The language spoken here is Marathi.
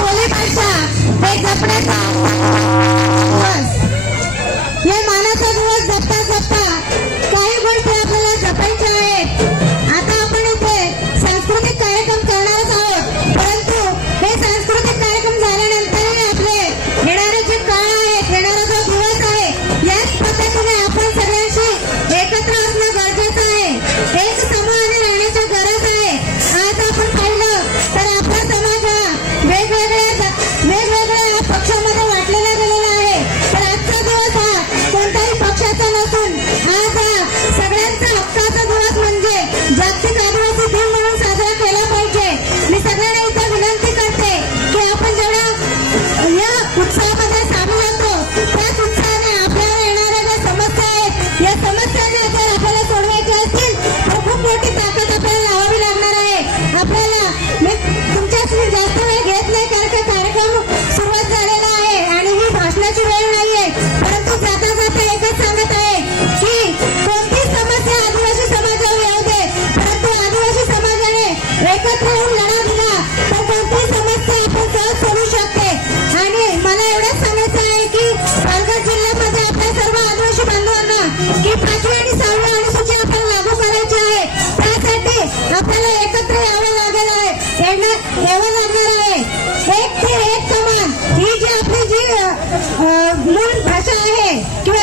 बोलीभाषा हे जपण्याचा दिवस, या मानाचा दिवस जपता जपता काही गोष्टी आपल्याला जपायच्या आहेत. आता आपण इथे सांस्कृतिक कार्यक्रम करणारच आहोत, परंतु हे सांस्कृतिक कार्यक्रम झाल्यानंतरही आपले येणारे जे काळ आहे, येणारा जो दिवस आहे, याच पद्धतीने आपण सगळ्यांशी एकत्र असणं गरजेचं आहे. एक समूहाने राहण्याची गरज आहे. आज आपण पाहिलं तर आपला समाज हा वेगवेगळ्या पक्षामध्ये वाटलेला गेलेला आहे. तर आजचा दिवस हा कोणत्याही पक्षाचा नसून आज हा सगळ्यांचा हक्काचा दिवस म्हणजे जागतिक आदिवासी दिन म्हणून साजरा केला पाहिजे. मी सगळ्यांना इथं विनंती करते की आपण जेवढा या उत्सवामध्ये सामील होतो त्याच उत्साहाने आपल्याला येणाऱ्या ज्या समस्या आहेत, या समस्यांना जर आपल्याला सोडवायच्या असतील तर खूप मोठी ताकद आपल्याला लावावी लागणार आहे. आपल्याला मी तुमच्याशी जास्त वेळ घेत नाही, कारण का कार्यक्रम सुरुवात झालेला आहे आणि ही भाषणाची वेळ नाहीये. परंतु जाता जाता एकच सांगत आहे की कोणती समस्या आदिवासी समाजावर येऊ दे, परंतु आदिवासी समाजाने एकत्र येऊन लढा दिला तर कोणती समस्या आपण सहज सोडू शकते. आणि मला एवढंच सांगायचं आहे की पालघर जिल्ह्यामध्ये आपल्या सर्व आदिवासी बांधवांना की 5वी आणि 6वी अनुसूची आपल्याला लागू करायची आहे. त्यासाठी आपल्याला एकत्र यावं लागणार आहे. एक ते एक कमान ही जी आपली जी मूळ भाषा आहे किंवा